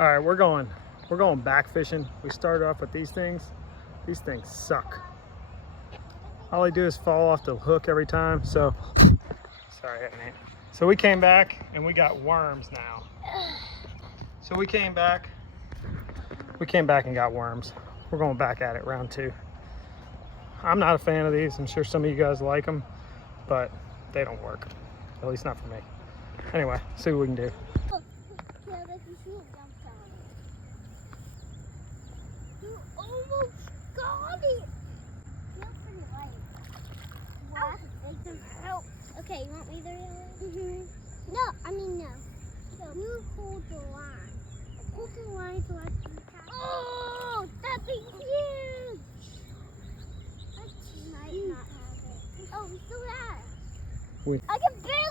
All right, we're going back fishing. We started off with these things. These things suck. All they do is fall off the hook every time. So, sorry, Nate. So we came back and we got worms now. So we came back and got worms. We're going back at it, round 2. I'm not a fan of these. I'm sure some of you guys like them, but they don't work. At least not for me. Anyway, see what we can do. You almost got it. Feels pretty light. What? Help. Okay, you want me there? No, I mean no. So you hold the line. Hold the line so I can catch it. Oh, that's huge. I might not have it. Oh, we still have. We- I can barely